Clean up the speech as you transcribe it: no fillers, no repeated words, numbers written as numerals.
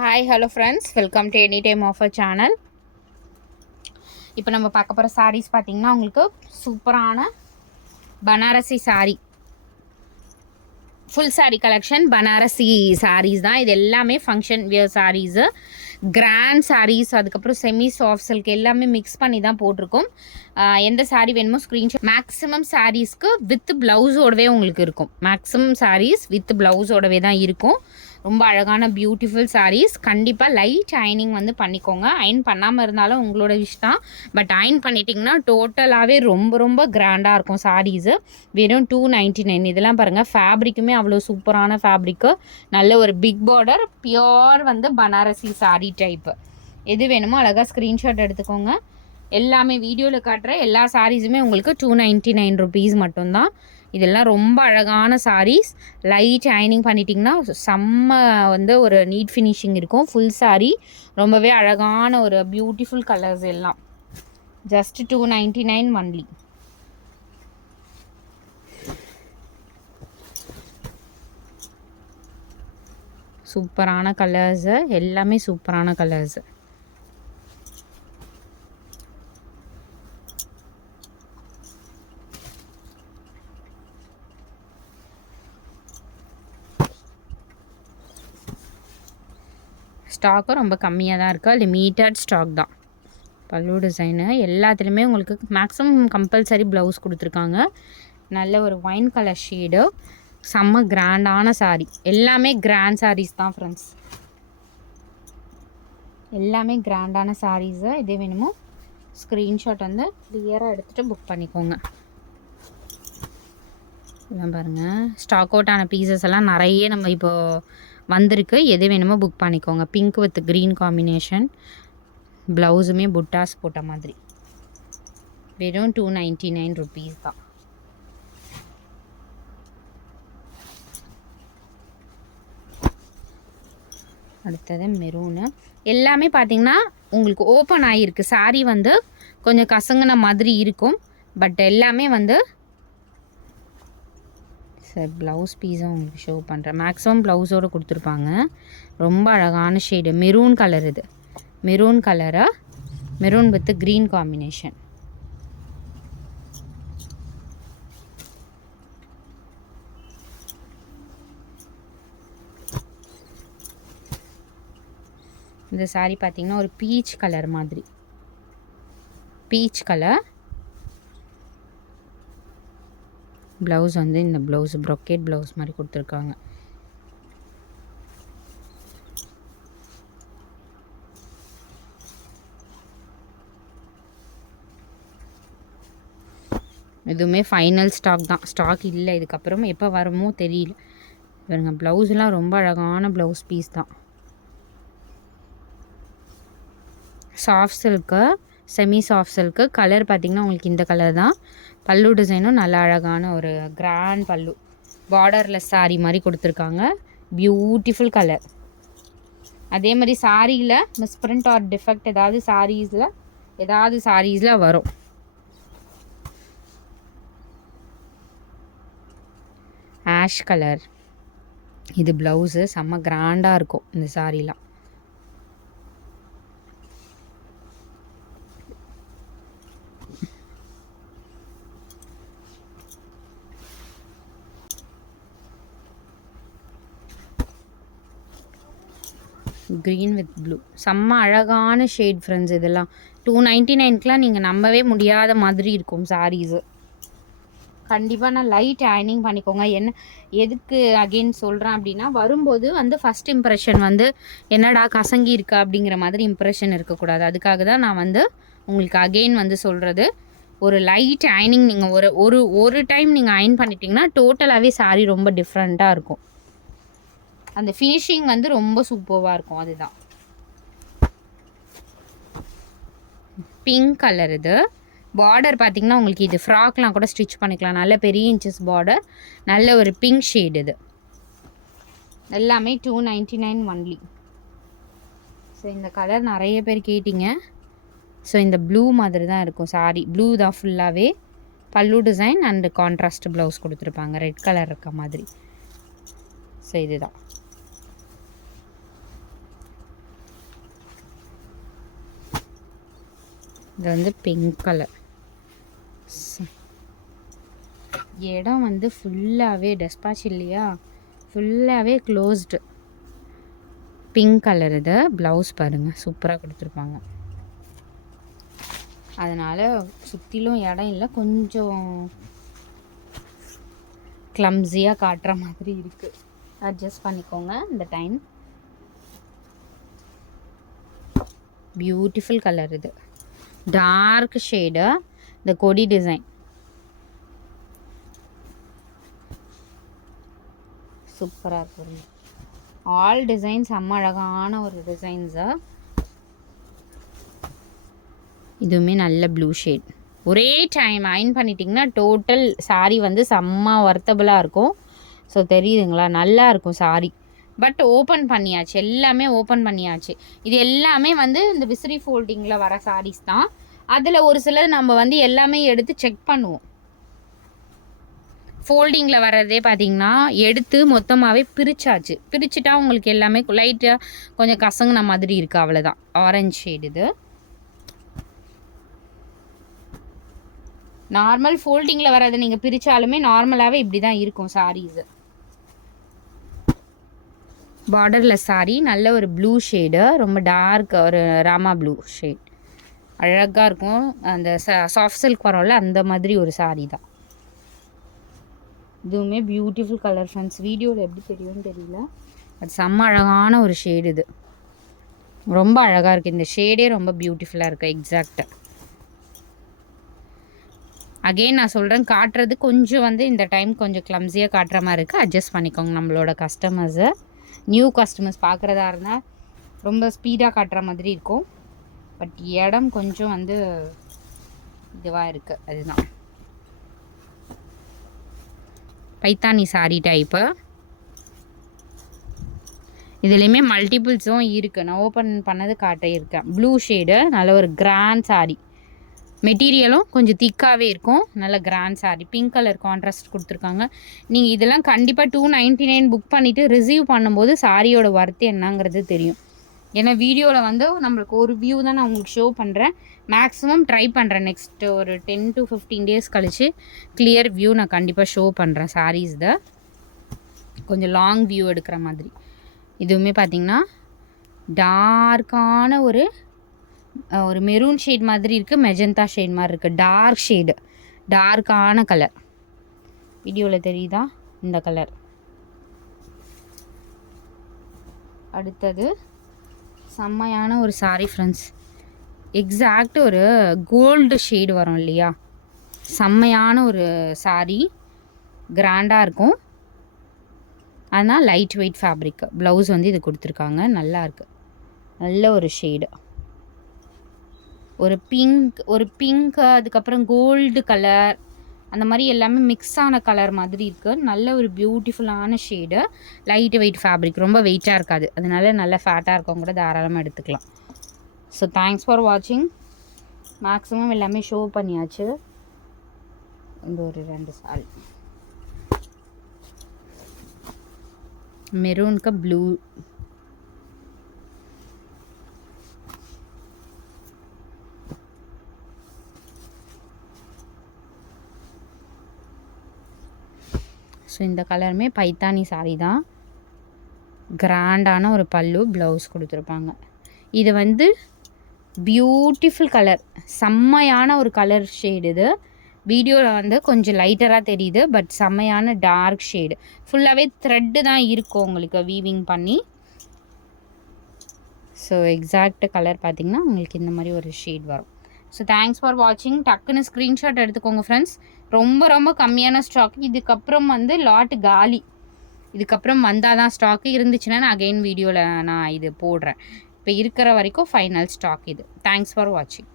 Hi hello friends, welcome to any time offer channel. இப்போ நம்ம பார்க்க போகிற சாரீஸ் பார்த்திங்கன்னா உங்களுக்கு சூப்பரான பனாரசி சாரீ, ஃபுல் சாரீ கலெக்ஷன் பனாரசி சாரீஸ் தான். இது எல்லாமே function wear saris, grand saris, அதுக்கப்புறம் செமி சாஃப்ட் சில்க் எல்லாமே மிக்ஸ் பண்ணி தான் போட்டிருக்கோம். எந்த சாரீ வேணுமோ ஸ்க்ரீன்ஷாட். மேக்ஸிமம் சாரீஸ்க்கு வித் ப்ளவுஸோடவே உங்களுக்கு இருக்கும். மேக்ஸிமம் சாரீஸ் வித் ப்ளவுஸோடவே தான் இருக்கும். ரொம்ப அழகான பியூட்டிஃபுல் சாரீஸ். கண்டிப்பாக லைட் அயனிங் வந்து பண்ணிக்கோங்க. அயன் பண்ணாமல் இருந்தாலும் உங்களோட விஷ் தான். பட் அயன் பண்ணிட்டிங்கன்னா டோட்டலாகவே ரொம்ப ரொம்ப கிராண்டாக இருக்கும் சாரீஸு. வெறும் 299. இதெல்லாம் பாருங்கள், ஃபேப்ரிக்குமே அவ்வளோ சூப்பரான ஃபேப்ரிக்கு. நல்ல ஒரு பிக் பார்டர், பியோர் வந்து பனாரசி சாரீ டைப்பு. எது வேணுமோ அழகாக ஸ்க்ரீன்ஷாட் எடுத்துக்கோங்க. எல்லாமே வீடியோவில் காட்டுற எல்லா சாரீஸுமே உங்களுக்கு 299 ருபீஸ் மட்டும்தான். இதெல்லாம் ரொம்ப அழகான சாரீஸ். லைட் அயனிங் பண்ணிட்டிங்கன்னா செம்ம வந்து ஒரு நீட் ஃபினிஷிங் இருக்கும். ஃபுல் சாரீ ரொம்பவே அழகான ஒரு பியூட்டிஃபுல் கலர்ஸ் எல்லாம். Just 299 only. சூப்பரான கலர்ஸு, எல்லாமே சூப்பரான கலர்ஸு. ஸ்டாக்கும் ரொம்ப கம்மியாக தான் இருக்குது. லிமிட்டட் ஸ்டாக் தான். பல்லு டிசைனு எல்லாத்துலேயுமே உங்களுக்கு மேக்ஸிமம் கம்பல்சரி ப்ளவுஸ் கொடுத்துருக்காங்க. நல்ல ஒரு ஒயின் கலர் ஷேடு, செம்ம கிராண்டான சாரீ. எல்லாமே கிராண்ட் சாரீஸ் தான் ஃப்ரெண்ட்ஸ். எல்லாமே கிராண்டான சாரீஸு. இதே வேணுமோ ஸ்க்ரீன்ஷாட் வந்து கிளியராக எடுத்துகிட்டு புக் பண்ணிக்கோங்க. இதான் பாருங்கள், ஸ்டாக் அவுட் ஆன பீசஸ் எல்லாம் நிறைய நம்ம இப்போது வந்திருக்கு. எது வேணுமோ புக் பண்ணிக்கோங்க. பிங்க் வித் க்ரீன் காம்பினேஷன், ப்ளவுஸுமே புட்டாஸ் போட்ட மாதிரி. வெறும் 299 ருபீஸ் தான். அடுத்தது மெரூனு. எல்லாமே பார்த்திங்கன்னா உங்களுக்கு ஓப்பன் ஆகிருக்கு. சாரீ வந்து கொஞ்சம் கசங்கின மாதிரி இருக்கும். பட் எல்லாமே வந்து சார் ப்ளவுஸ் பீஸும் உங்களுக்கு ஷோ பண்ணுறேன். மேக்ஸிமம் ப்ளவுஸோடு கொடுத்துருப்பாங்க. ரொம்ப அழகான ஷேடு மெரூன் கலர். இது மெரூன் கலரா, மெரூன் வித் க்ரீன் காம்பினேஷன். இந்த சாரீ பார்த்திங்கன்னா ஒரு பீச் கலர் மாதிரி, பீச் கலர். ப்ளவுஸ் வந்து இந்த ப்ளவுஸ் ப்ரொக்கேட் ப்ளவுஸ் மாதிரி கொடுத்துருக்காங்க. எதுவுமே ஃபைனல் ஸ்டாக் தான். ஸ்டாக் இல்லை, இதுக்கப்புறம் எப்போ வருமோ தெரியல. இவங்க ப்ளவுஸ்லாம் ரொம்ப அழகான ப்ளவுஸ் பீஸ் தான். Soft silk, semi soft silk. Colour பார்த்திங்கன்னா உங்களுக்கு இந்த கலர் தான். பல்லு டிசைனும் நல்ல அழகான ஒரு கிராண்ட் பல்லு, பார்டர்லெஸ் சாரீ மாதிரி கொடுத்துருக்காங்க. Beautiful colour. அதே மாதிரி சாரியில் மிஸ்பிரிண்ட் ஆர் டிஃபெக்ட் ஏதாவது சாரீஸில் வரும். Ash colour. இது ப்ளவுஸு செம்ம கிராண்டாக இருக்கும் இந்த சாரீலாம். க்ரீன் வித் ப்ளூ, செம்ம அழகான ஷேட் ஃப்ரெண்ட்ஸ். இதெல்லாம் 299க்குலாம் நீங்கள் நம்பவே முடியாத மாதிரி இருக்கும் சாரீஸு. கண்டிப்பாக நான் லைட் அயனிங் பண்ணிக்கோங்க. எதுக்கு அகெயின் சொல்கிறேன் அப்படின்னா, வரும்போது வந்து ஃபஸ்ட் இம்ப்ரெஷன் வந்து என்னடா கசங்கி இருக்கா அப்படிங்கிற மாதிரி இம்ப்ரெஷன் இருக்கக்கூடாது. அதுக்காக தான் நான் வந்து உங்களுக்கு அகெயின் வந்து சொல்கிறது. ஒரு லைட் அயனிங் நீங்கள் ஒரு டைம் நீங்கள் அயன் பண்ணிட்டீங்கன்னா டோட்டலாகவே சாரீ ரொம்ப டிஃப்ரெண்ட்டாக இருக்கும். அந்த ஃபினிஷிங் வந்து ரொம்ப சூப்பராக இருக்கும். அதுதான் பிங்க் கலர். இது பார்டர் பார்த்திங்கன்னா உங்களுக்கு இது ஃப்ராக்லாம் கூட ஸ்டிச் பண்ணிக்கலாம். நல்ல பெரிய இன்ச்சஸ் பார்டர், நல்ல ஒரு பிங்க் ஷேட். இது எல்லாமே 299 ஒன்லி. ஸோ இந்த கலர் நிறைய பேர் கேட்டிங்க. ஸோ இந்த ப்ளூ மாதிரி தான் இருக்கும் சாரி. ப்ளூ தான் ஃபுல்லாகவே. பல்லு டிசைன் அண்ட் கான்ட்ராஸ்ட் ப்ளவுஸ் கொடுத்துருப்பாங்க, ரெட் கலர் இருக்க மாதிரி. ஸோ இதுதான் இது வந்து பிங்க் கலர். இடம் வந்து ஃபுல்லாகவே டெஸ்பாச் இல்லையா, ஃபுல்லாகவே க்ளோஸ்டு. Pink colour. இது ப்ளவுஸ் பாருங்கள், சூப்பராக கொடுத்துருப்பாங்க. அதனால் சுற்றிலும் இடம் இல்லை, கொஞ்சம் கிளம்ஸியாக காட்டுற மாதிரி இருக்குது. அட்ஜஸ்ட் பண்ணிக்கோங்க இந்த டைம். Beautiful colour. இது டார்க் ஷேடு. இந்த கொடி டிசைன் சூப்பராக இருக்கும். ஆல் டிசைன்ஸ் செம்ம அழகான ஒரு டிசைன்ஸு. இதுவுமே நல்ல ப்ளூ ஷேட். ஒரே டைம் அயன் பண்ணிட்டிங்கன்னா டோட்டல் சாரீ வந்து செம்ம ஒர்த்தபுளாக இருக்கும். ஸோ தெரியுதுங்களா, நல்லா இருக்கும் சாரீ. பட் ஓப்பன் பண்ணியாச்சு, எல்லாமே ஓப்பன் பண்ணியாச்சு. இது எல்லாமே வந்து இந்த விசிறி ஃபோல்டிங்கில் வர சாரீஸ் தான். அதில் ஒரு சிலர் நம்ம வந்து எல்லாமே எடுத்து செக் பண்ணுவோம். ஃபோல்டிங்கில் வர்றதே பார்த்திங்கன்னா எடுத்து மொத்தமாகவே பிரித்தாச்சு. பிரிச்சுட்டா உங்களுக்கு எல்லாமே லைட்டாக கொஞ்சம் கசங்கின மாதிரி இருக்குது, அவ்வளோதான். Orange shade. இது நார்மல் ஃபோல்டிங்கில் வர்றது நீங்கள் பிரித்தாலுமே நார்மலாகவே இப்படி தான் இருக்கும் சாரீஸு. பார்டர்லெஸ் சாரீ. நல்ல ஒரு ப்ளூ ஷேடு, ரொம்ப டார்க் ஒரு ராமா ப்ளூ ஷேட். அழகாக இருக்கும். அந்த சாஃப்ட் சில்க் வரோம்ல அந்த மாதிரி ஒரு சாரீ தான். இதுவுமே பியூட்டிஃபுல் கலர் ஃப்ரெண்ட்ஸ். வீடியோவில் எப்படி தெரியும்னு தெரியல, அது செம்ம அழகான ஒரு ஷேடு. இது ரொம்ப அழகாக இருக்குது. இந்த ஷேடே ரொம்ப பியூட்டிஃபுல்லாக இருக்குது. எக்ஸாக்டாக அகெயின் நான் சொல்கிறேன், காட்டுறது கொஞ்சம் வந்து இந்த டைம் கொஞ்சம் கிளம்ஸியாக காட்டுற மாதிரி இருக்குது. அட்ஜஸ்ட் பண்ணிக்கோங்க. நம்மளோட கஸ்டமர்ஸு, நியூ கஸ்டமர்ஸ் பார்க்குறதா இருந்தால் ரொம்ப ஸ்பீடாக காட்டுற மாதிரி இருக்கும். பட் இடம் கொஞ்சம் வந்து இதுவாக இருக்குது. அதுதான் பைத்தானி சாரீ டைப்பு. இதுலேயுமே மல்டிபிள்ஸும் இருக்குது. நான் ஓப்பன் பண்ணது காட்டியிருக்கேன். ப்ளூ ஷேடு, நல்ல ஒரு கிராண்ட் சாரீ. மெட்டீரியலும் கொஞ்சம் திக்காகவே இருக்கும். நல்ல grand sari. Pink colour contrast கொடுத்துருக்காங்க. நீங்கள் இதெல்லாம் கண்டிப்பாக 299 புக் பண்ணிவிட்டு ரிசீவ் பண்ணும்போது சாரியோட ஒர்த்து என்னங்கிறது தெரியும். ஏன்னா வீடியோவில் வந்து நம்மளுக்கு ஒரு வியூ தான் நான் உங்களுக்கு ஷோ பண்ணுறேன். மேக்ஸிமம் ட்ரை பண்ணுறேன். நெக்ஸ்ட் ஒரு 10 to 15 டேஸ் கழித்து கிளியர் வியூ நான் கண்டிப்பாக ஷோ பண்ணுறேன். சாரீஸ் தான் கொஞ்சம் லாங் வியூ எடுக்கிற மாதிரி. இதுவுமே பார்த்திங்கன்னா டார்க்கான ஒரு மெரூன் ஷேட் மாதிரி இருக்குது, மெஜந்தா ஷேட் மாதிரி இருக்குது. டார்க் ஷேடு, டார்க்கான கலர். வீடியோவில் தெரியுதா இந்த கலர். அடுத்தது செம்மையான ஒரு சாரீ ஃப்ரெண்ட்ஸ். எக்ஸாக்ட் ஒரு கோல்டு ஷேடு வரும் இல்லையா, செம்மையான ஒரு சாரீ. கிராண்டாக இருக்கும். ஆனால் லைட் வெயிட் ஃபேப்ரிக். ப்ளவுஸ் வந்து இது கொடுத்துருக்காங்க. நல்லா இருக்குது. நல்ல ஒரு ஷேடு. ஒரு பிங்க் அதுக்கப்புறம் கோல்டு கலர், அந்த மாதிரி எல்லாமே மிக்ஸ் ஆன கலர் மாதிரி இருக்குது. நல்ல ஒரு பியூட்டிஃபுல்லான ஷேடு. லைட் வெயிட் ஃபேப்ரிக், ரொம்ப வெயிட்டாக இருக்காது. அதனால நல்ல ஃபேட்டாக இருக்கவங்க கூட தாராளமாக எடுத்துக்கலாம். ஸோ தேங்க்ஸ் ஃபார் வாட்சிங். மேக்ஸிமம் எல்லாமே ஷோ பண்ணியாச்சு. இந்த ஒரு 2 சாரி. மெரூனுக்கு ப்ளூ. ஸோ இந்த கலருமே பைத்தானி சாரீ தான். கிராண்டான ஒரு பல்லு, ப்ளவுஸ் கொடுத்துருப்பாங்க. இது வந்து பியூட்டிஃபுல் கலர், செம்மையான ஒரு கலர் ஷேடு. இது வீடியோவில் வந்து கொஞ்சம் லைட்டராக தெரியுது, பட் செம்மையான டார்க் ஷேடு. ஃபுல்லாகவே த்ரெட்டு தான் இருக்கும் உங்களுக்கு வீவிங் பண்ணி. ஸோ எக்ஸாக்ட் கலர் பார்த்திங்கன்னா உங்களுக்கு இந்த மாதிரி ஒரு ஷேட் வரும். ஸோ தேங்க்ஸ் ஃபார் வாட்சிங். டக்குன்னு ஸ்க்ரீன்ஷாட் எடுத்துக்கோங்க ஃப்ரெண்ட்ஸ். ரொம்ப ரொம்ப கம்மியான ஸ்டாக். இதுக்கப்புறம் வந்து லாட் காலி. இதுக்கப்புறம் வந்தால் தான் ஸ்டாக்கு. இருந்துச்சுன்னா நான் அகெயின் வீடியோவில் நான் இது போடுறேன். இப்போ இருக்கிற வரைக்கும் ஃபைனல் ஸ்டாக் இது. தேங்க்ஸ் ஃபார் வாட்சிங்.